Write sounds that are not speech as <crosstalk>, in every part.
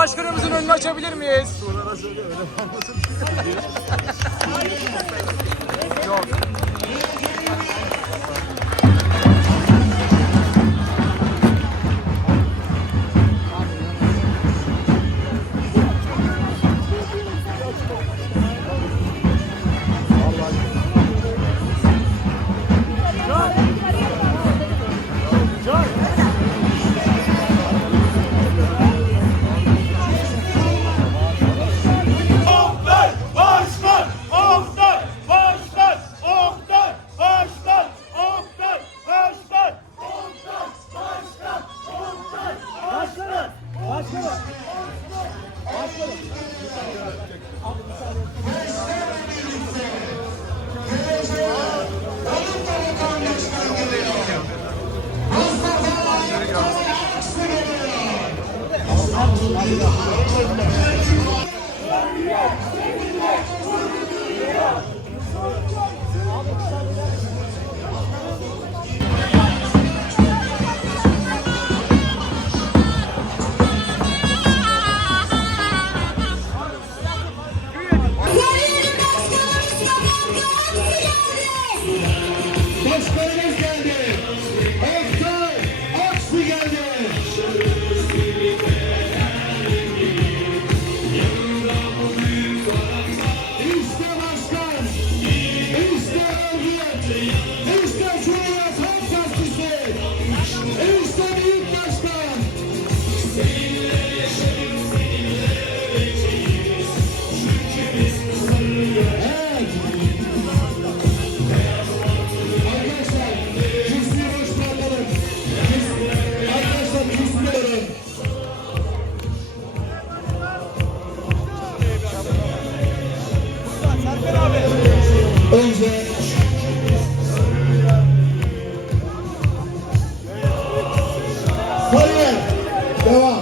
başkanımızın önünü açabilir miyiz? Yok. <laughs> <laughs> Başkanımız geldi. Oktay Önce Sayın devam.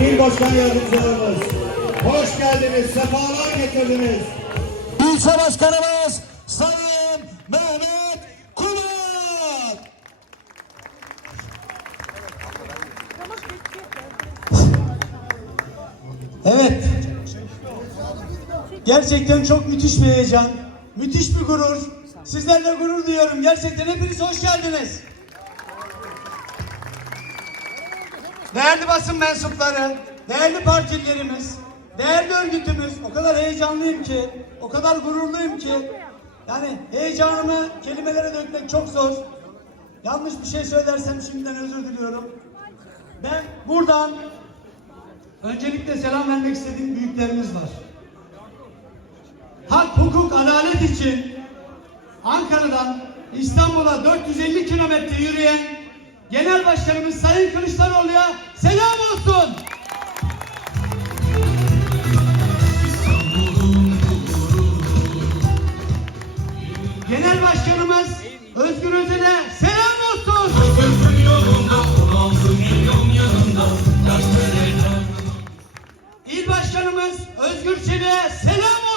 İl Başkan Yardımcılarımız, hoş geldiniz, sefalar getirdiniz. İlçe Başkanımız Gerçekten çok müthiş bir heyecan. Müthiş bir gurur. Sizlerle gurur duyuyorum. Gerçekten hepiniz hoş geldiniz. Değerli basın mensupları, değerli partililerimiz, değerli örgütümüz, o kadar heyecanlıyım ki, o kadar gururluyum ki, yani heyecanımı kelimelere dökmek çok zor. Yanlış bir şey söylersem şimdiden özür diliyorum. Ben buradan Öncelikle selam vermek istediğim büyüklerimiz var. Hak, hukuk, adalet için Ankara'dan İstanbul'a 450 kilometre yürüyen Genel Başkanımız Sayın Kılıçdaroğlu'ya selam olsun. Genel Başkanımız Özgür Özel'e selam olsun. İl Başkanımız Özgür Çelik'e selam olsun.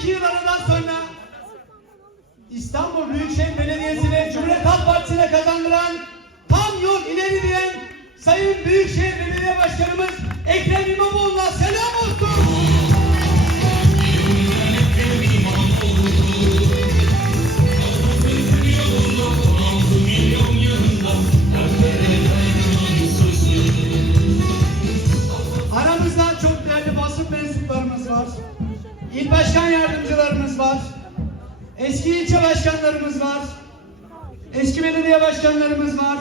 22 yıl aradan sonra İstanbul Büyükşehir Belediyesi'ne Cumhuriyet Halk Partisi'ne kazandıran tam yol ileri diyen Sayın Büyükşehir Belediye Başkanımız Ekrem İmamoğlu'na selam İl başkan yardımcılarımız var. Eski ilçe başkanlarımız var. Eski belediye başkanlarımız var.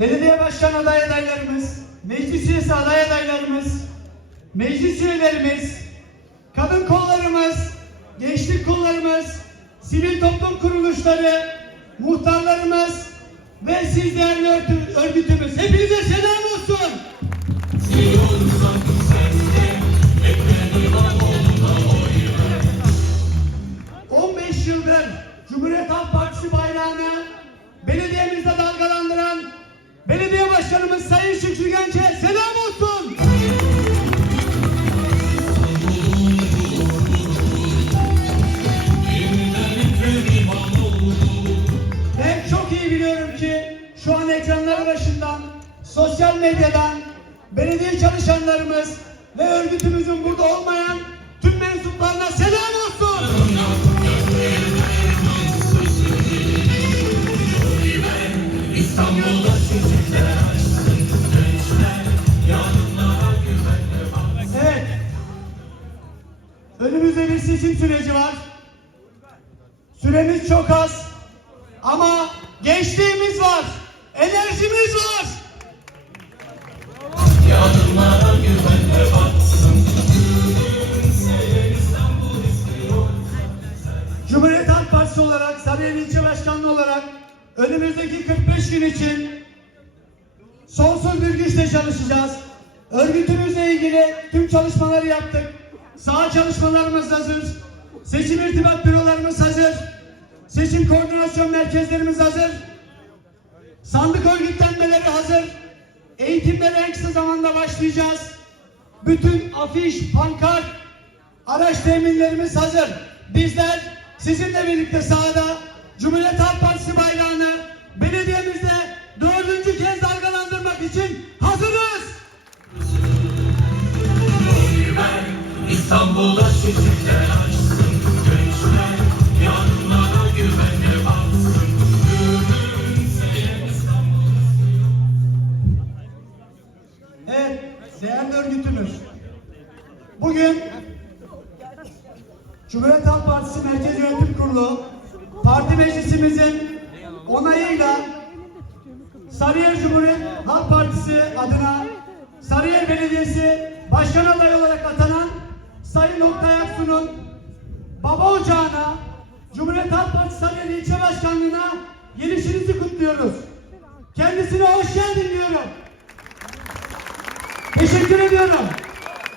Belediye başkan aday adaylarımız, meclis üyesi aday adaylarımız, meclis üyelerimiz, kadın kollarımız, gençlik kollarımız, sivil toplum kuruluşları, muhtarlarımız ve siz değerli örgütümüz. Hepinize selam olsun. ...15 yıldır Cumhuriyet bayrağını belediyemizde dalgalandıran Belediye Başkanımız Sayın Şükrü Genç'e selam olsun. Çok iyi biliyorum ki şu an ekranlar başından, sosyal medyadan belediye çalışanlarımız ve örgütümüzün burada olmayan tüm mensuplarına selam olsun. Evet. Önümüzde bir seçim süreci var. Süremiz çok az. Ama gençliğimiz var. Enerjimiz var. Cumhuriyet Halk olarak, Sarıyer İlçe olarak önümüzdeki 45 gün için sonsuz bir güçle çalışacağız. Örgütümüzle ilgili tüm çalışmaları yaptık. Saha çalışmalarımız hazır. Seçim irtibat bürolarımız hazır. Seçim koordinasyon merkezlerimiz hazır. Sandık örgütlenmeleri hazır. Eğitimlere en kısa zamanda başlayacağız. Bütün afiş, pankart, araç teminlerimiz hazır. Bizler sizinle birlikte sahada Cumhuriyet Halk Partisi bayrağını belediyemizde dördüncü kez dalgalandırmak için hazırız. İstanbul'da çiçekler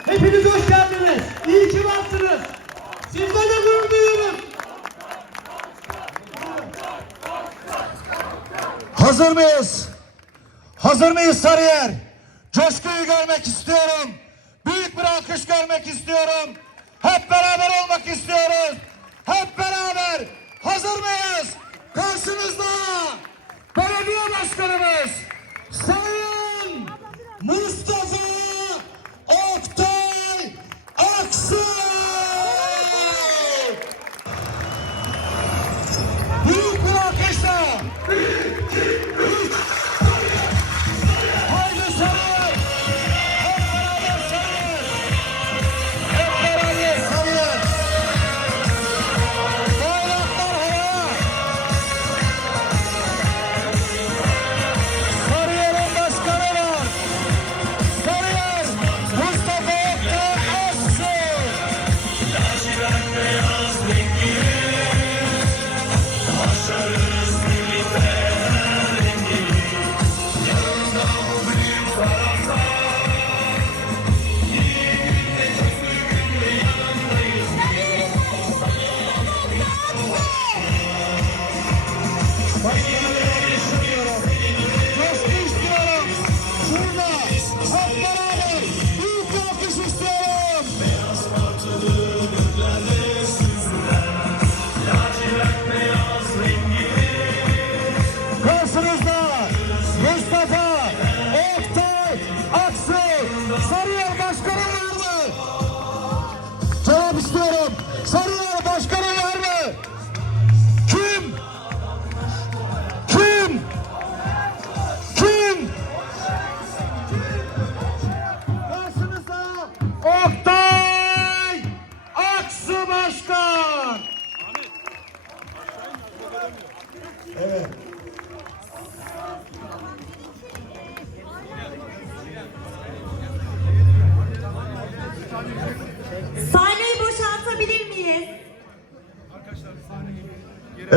Hepiniz hoş geldiniz. İyi ki varsınız. Sizlerle gurur duyuyorum. Hazır mıyız? Hazır mıyız Sarıyer? Coşkuyu görmek istiyorum. Büyük bir alkış görmek istiyorum. Hep beraber olmak istiyoruz. Hep beraber. Hazır mıyız? Karşınızda belediye başkanımız Sayın Mustafa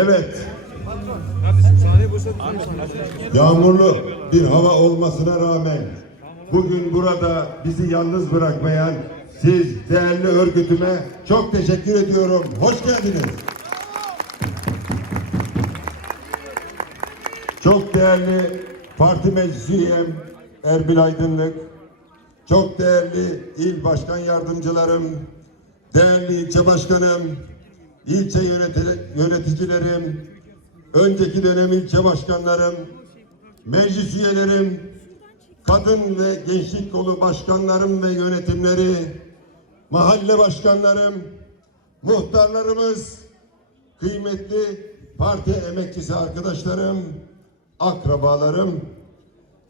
Evet. Yağmurlu bir hava olmasına rağmen bugün burada bizi yalnız bırakmayan siz değerli örgütüme çok teşekkür ediyorum. Hoş geldiniz. Çok değerli parti meclis üyem Erbil Aydınlık, çok değerli il başkan yardımcılarım, değerli ilçe başkanım, ilçe yöneti- yöneticilerim, önceki dönem ilçe başkanlarım, meclis üyelerim, kadın ve gençlik kolu başkanlarım ve yönetimleri, mahalle başkanlarım, muhtarlarımız, kıymetli parti emekçisi arkadaşlarım, akrabalarım,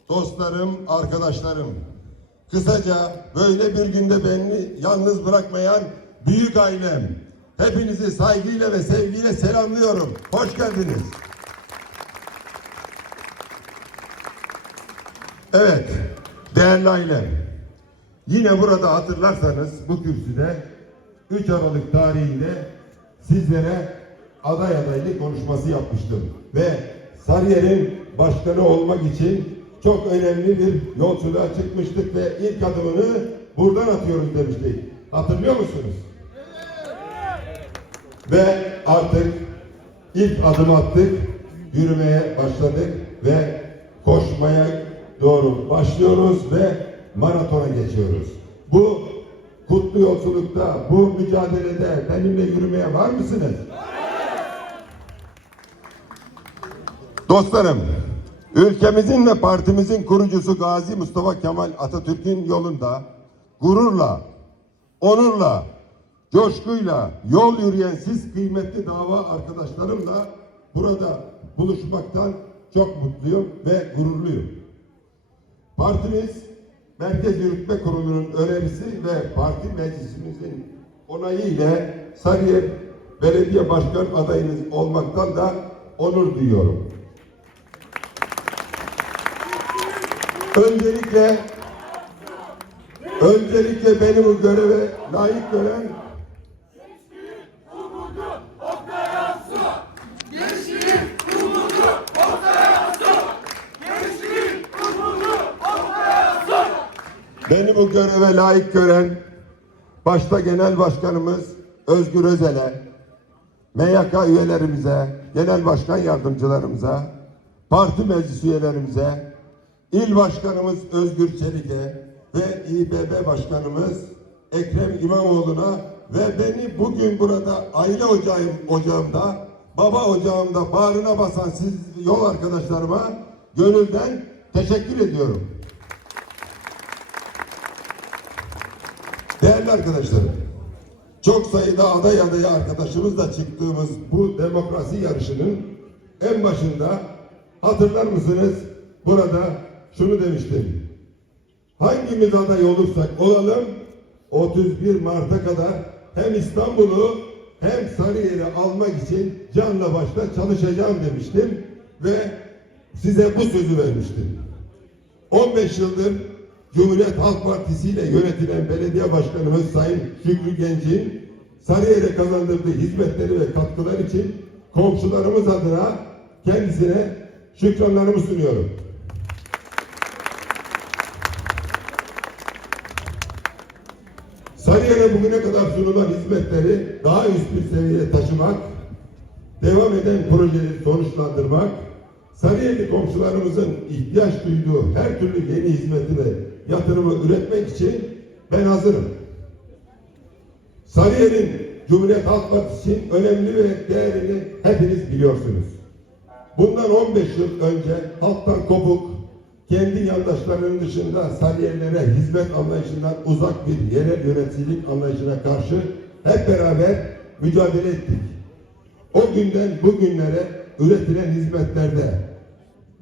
dostlarım, arkadaşlarım. Kısaca böyle bir günde beni yalnız bırakmayan büyük ailem. Hepinizi saygıyla ve sevgiyle selamlıyorum. Hoş geldiniz. Evet, değerli ailem. Yine burada hatırlarsanız bu kürsüde 3 Aralık tarihinde sizlere aday adaylık konuşması yapmıştım. Ve Sarıyer'in başkanı olmak için çok önemli bir yolculuğa çıkmıştık ve ilk adımını buradan atıyoruz demiştik. Hatırlıyor musunuz? Ve artık ilk adım attık, yürümeye başladık ve koşmaya doğru başlıyoruz ve maratona geçiyoruz. Bu kutlu yolculukta, bu mücadelede benimle yürümeye var mısınız? Dostlarım, ülkemizin ve partimizin kurucusu Gazi Mustafa Kemal Atatürk'ün yolunda gururla, onurla, coşkuyla yol yürüyen siz kıymetli dava arkadaşlarımla burada buluşmaktan çok mutluyum ve gururluyum. Partimiz Merkez Yürütme Kurulu'nun önerisi ve parti meclisimizin onayı ile Sarıyer Belediye Başkan adayınız olmaktan da onur duyuyorum. Öncelikle öncelikle beni bu göreve layık gören Beni bu göreve layık gören başta Genel Başkanımız Özgür Özel'e, MYK üyelerimize, Genel Başkan Yardımcılarımıza, parti meclis üyelerimize, İl Başkanımız Özgür Çelik'e ve İBB Başkanımız Ekrem İmamoğlu'na ve beni bugün burada aile ocağım, ocağımda, baba ocağımda bağrına basan siz yol arkadaşlarıma gönülden teşekkür ediyorum. Değerli arkadaşlarım, çok sayıda aday adayı arkadaşımızla çıktığımız bu demokrasi yarışının en başında hatırlar mısınız? Burada şunu demiştim. Hangimiz aday olursak olalım 31 Mart'a kadar hem İstanbul'u hem Sarıyer'i almak için canla başla çalışacağım demiştim ve size bu sözü vermiştim. 15 yıldır Cumhuriyet Halk Partisi ile yönetilen belediye başkanımız Sayın Şükrü Genç'in Sarıyer'e kazandırdığı hizmetleri ve katkılar için komşularımız adına kendisine şükranlarımı sunuyorum. Sarıyer'e bugüne kadar sunulan hizmetleri daha üst bir seviyeye taşımak, devam eden projeleri sonuçlandırmak, Sarıyerli komşularımızın ihtiyaç duyduğu her türlü yeni hizmeti ve yatırımı üretmek için ben hazırım. Sarıyer'in Cumhuriyet Halk için önemli ve değerini hepiniz biliyorsunuz. Bundan 15 yıl önce halktan kopuk, kendi yandaşlarının dışında Sarıyerlere hizmet anlayışından uzak bir yerel yöneticilik anlayışına karşı hep beraber mücadele ettik. O günden bugünlere üretilen hizmetlerde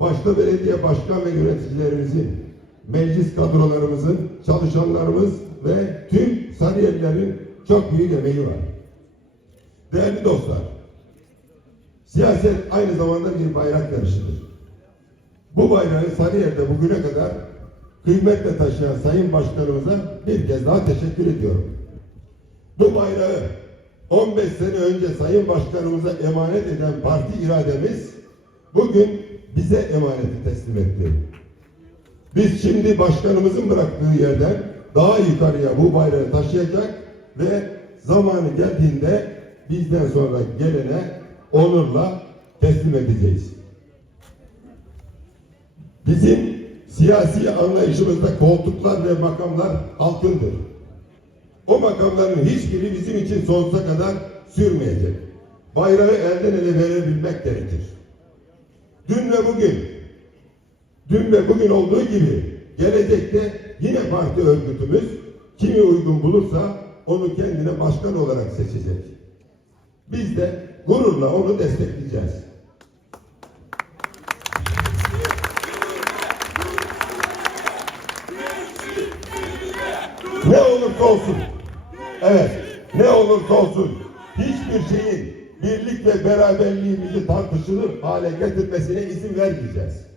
başta belediye başkan ve yöneticilerimizin, meclis kadrolarımızın, çalışanlarımız ve tüm Sarıyerlilerin çok büyük emeği var. Değerli dostlar, siyaset aynı zamanda bir bayrak yarışıdır. Bu bayrağı Sarıyer'de bugüne kadar kıymetle taşıyan Sayın Başkanımıza bir kez daha teşekkür ediyorum. Bu bayrağı 15 sene önce Sayın Başkanımıza emanet eden parti irademiz bugün bize emaneti teslim etti. Biz şimdi başkanımızın bıraktığı yerden daha yukarıya bu bayrağı taşıyacak ve zamanı geldiğinde bizden sonra gelene onurla teslim edeceğiz. Bizim siyasi anlayışımızda koltuklar ve makamlar halkındır. O makamların hiçbiri bizim için sonsuza kadar sürmeyecek. Bayrağı elden ele verebilmek gerekir. Dün ve bugün, dün ve bugün olduğu gibi gelecekte yine parti örgütümüz kimi uygun bulursa onu kendine başkan olarak seçecek. Biz de gururla onu destekleyeceğiz. Ne olursa olsun. Evet, ne olursa olsun hiçbir şeyin birlik ve beraberliğimizi tartışılır hale getirmesine izin vermeyeceğiz.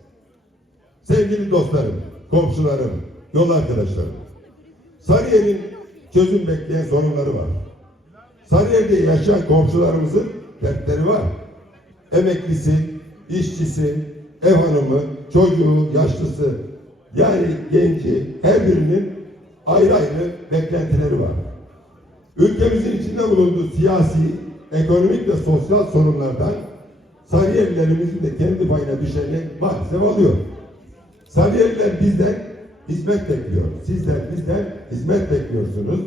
Sevgili dostlarım, komşularım, yol arkadaşlarım. Sarıyer'in çözüm bekleyen sorunları var. Sarıyer'de yaşayan komşularımızın dertleri var. Emeklisi, işçisi, ev hanımı, çocuğu, yaşlısı, yani genci her birinin ayrı ayrı beklentileri var. Ülkemizin içinde bulunduğu siyasi, ekonomik ve sosyal sorunlardan Sarıyerlilerimizin de kendi payına düşeni maalesef alıyor. Sarıyerliler bizden hizmet bekliyor. Sizler bizden hizmet bekliyorsunuz.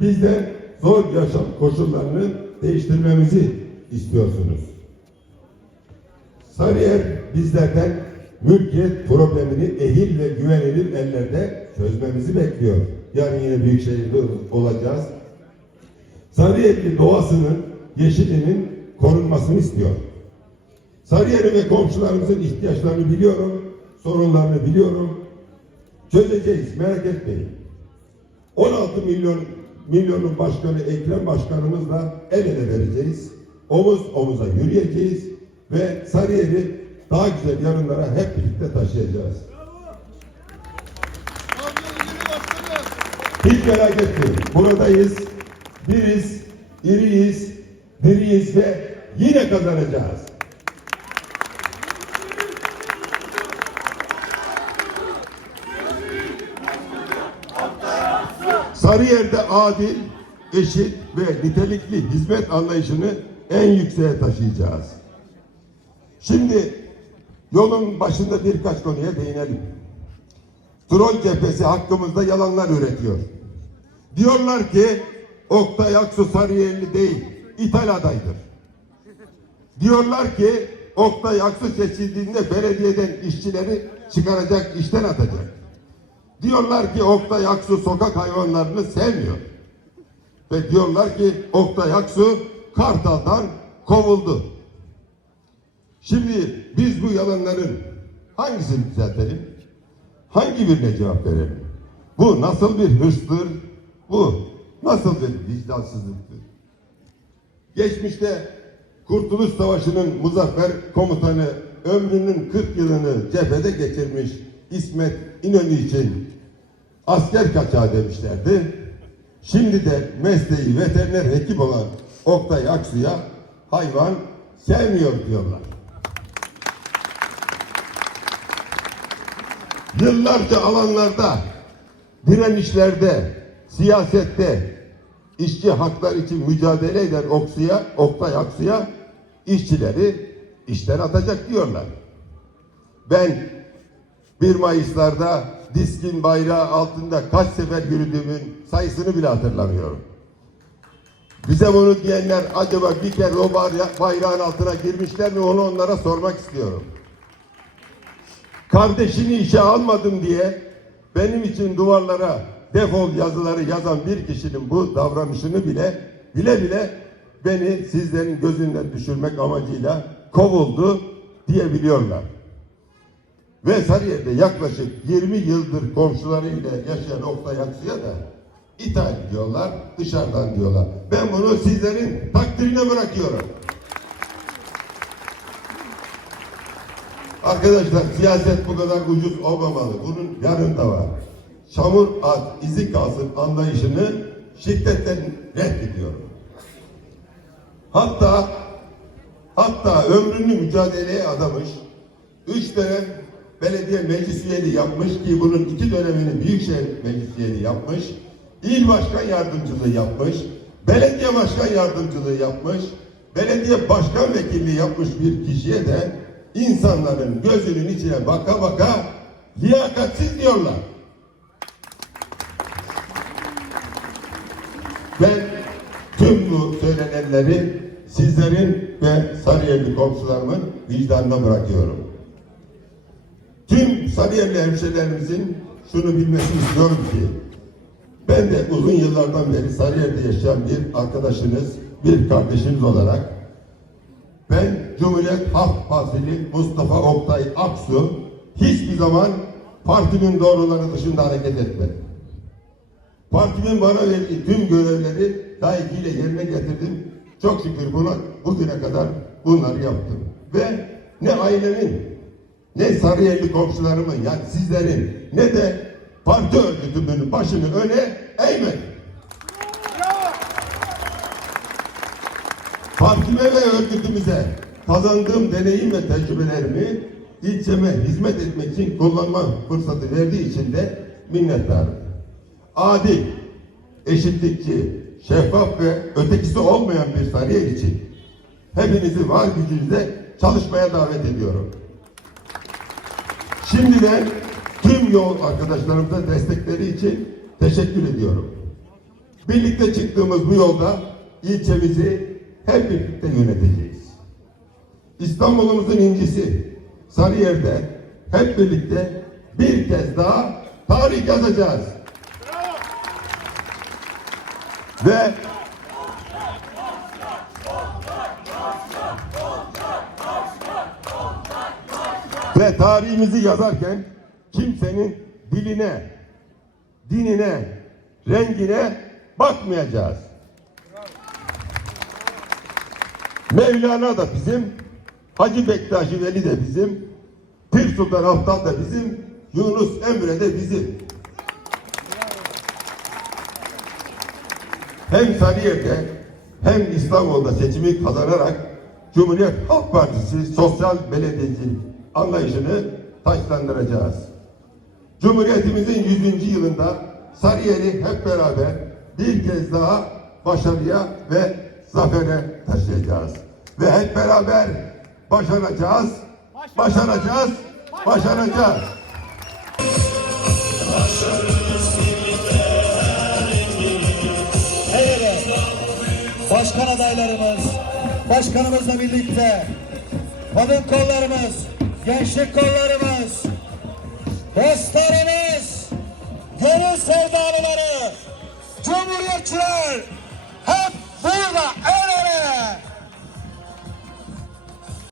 Bizden zor yaşam koşullarını değiştirmemizi istiyorsunuz. Sarıyer bizlerden mülkiyet problemini ehil ve güvenilir ellerde çözmemizi bekliyor. Yarın yine büyük şehirde olacağız. Sarıyer'li doğasının, yeşilinin korunmasını istiyor. Sarıyer'in ve komşularımızın ihtiyaçlarını biliyorum, sorunlarını biliyorum. Çözeceğiz, merak etmeyin. 16 milyon milyonun başkanı Ekrem Başkanımızla el ele vereceğiz. Omuz omuza yürüyeceğiz ve Sarıyer'i daha güzel yarınlara hep birlikte taşıyacağız. Hiç merak etmeyin. Buradayız. Biriz, iriyiz, diriyiz ve yine kazanacağız. Sarıyer'de adil, eşit ve nitelikli hizmet anlayışını en yükseğe taşıyacağız. Şimdi yolun başında birkaç konuya değinelim. Troll cephesi hakkımızda yalanlar üretiyor. Diyorlar ki Oktay Aksu Sarıyerli değil, ithal adaydır. Diyorlar ki Oktay Aksu seçildiğinde belediyeden işçileri çıkaracak, işten atacak. Diyorlar ki Oktay Aksu sokak hayvanlarını sevmiyor. Ve diyorlar ki Oktay Aksu Kartal'dan kovuldu. Şimdi biz bu yalanların hangisini düzeltelim? Hangi birine cevap verelim? Bu nasıl bir hırstır? Bu nasıl bir vicdansızlıktır? Geçmişte Kurtuluş Savaşı'nın muzaffer komutanı ömrünün 40 yılını cephede geçirmiş İsmet İnönü için asker kaçağı demişlerdi. Şimdi de mesleği veteriner hekim olan Oktay Aksu'ya hayvan sevmiyor diyorlar. Yıllarca alanlarda, direnişlerde, siyasette işçi haklar için mücadele eden Oksu'ya, Oktay Aksu'ya işçileri işten atacak diyorlar. Ben 1 Mayıs'larda diskin bayrağı altında kaç sefer yürüdüğümün sayısını bile hatırlamıyorum. Bize bunu diyenler acaba bir kere o bayra- bayrağın altına girmişler mi onu onlara sormak istiyorum. Kardeşini işe almadım diye benim için duvarlara defol yazıları yazan bir kişinin bu davranışını bile bile bile beni sizlerin gözünden düşürmek amacıyla kovuldu diyebiliyorlar. Ve Sarıyer'de yaklaşık 20 yıldır komşularıyla yaşayan Oktay Aksu'ya da ithal diyorlar, dışarıdan diyorlar. Ben bunu sizlerin takdirine bırakıyorum. Arkadaşlar siyaset bu kadar ucuz olmamalı. Bunun yarın da var. Çamur at, izi kalsın anlayışını şiddetle reddediyorum. Hatta hatta ömrünü mücadeleye adamış, üç dönem belediye meclis üyeliği yapmış ki bunun iki dönemini büyükşehir meclis üyeliği yapmış, il başkan yardımcılığı yapmış, belediye başkan yardımcılığı yapmış, belediye başkan vekilliği yapmış bir kişiye de insanların gözünün içine baka baka liyakatsiz diyorlar. Ben tüm bu söylenenleri sizlerin ve Sarıyerli komşularımın vicdanına bırakıyorum. Sarıyerli hemşehrilerimizin şunu bilmesini istiyorum ki ben de uzun yıllardan beri Sarıyer'de yaşayan bir arkadaşınız, bir kardeşiniz olarak ben Cumhuriyet Halk Partili Mustafa Oktay Aksu hiçbir zaman partimin doğruları dışında hareket etmedim. Partimin bana verdiği tüm görevleri layıkıyla yerine getirdim. Çok şükür buna bugüne kadar bunları yaptım. Ve ne ailemin, ne Sarıyerli komşularımın yani sizlerin ne de parti örgütümün başını öne eğmedim. Partime ve örgütümüze kazandığım deneyim ve tecrübelerimi ilçeme hizmet etmek için kullanma fırsatı verdiği için de minnettarım. Adil, eşitlikçi, şeffaf ve ötekisi olmayan bir Sarıyer için hepinizi var gücünüzle çalışmaya davet ediyorum. Şimdiden tüm yol arkadaşlarımıza destekleri için teşekkür ediyorum. Birlikte çıktığımız bu yolda ilçemizi hep birlikte yöneteceğiz. İstanbul'umuzun incisi Sarıyer'de hep birlikte bir kez daha tarih yazacağız. Ve ve tarihimizi yazarken kimsenin diline, dinine, rengine bakmayacağız. Mevlana da bizim, Hacı Bektaşi Veli de bizim, Pir Sultan Abdal da bizim, Yunus Emre de bizim. Hem Sarıyer'de hem İstanbul'da seçimi kazanarak Cumhuriyet Halk Partisi sosyal belediyecilik anlayışını taşlandıracağız. Cumhuriyetimizin 100. yılında Sarıyer'i hep beraber bir kez daha başarıya ve zafere taşıyacağız. Ve hep beraber başaracağız, başaracağız, başaracağız. Evet. Başkan adaylarımız, başkanımızla birlikte kadın kollarımız, gençlik kollarımız, dostlarımız, gönül sevdalıları, cumhuriyetçiler hep burada el ele.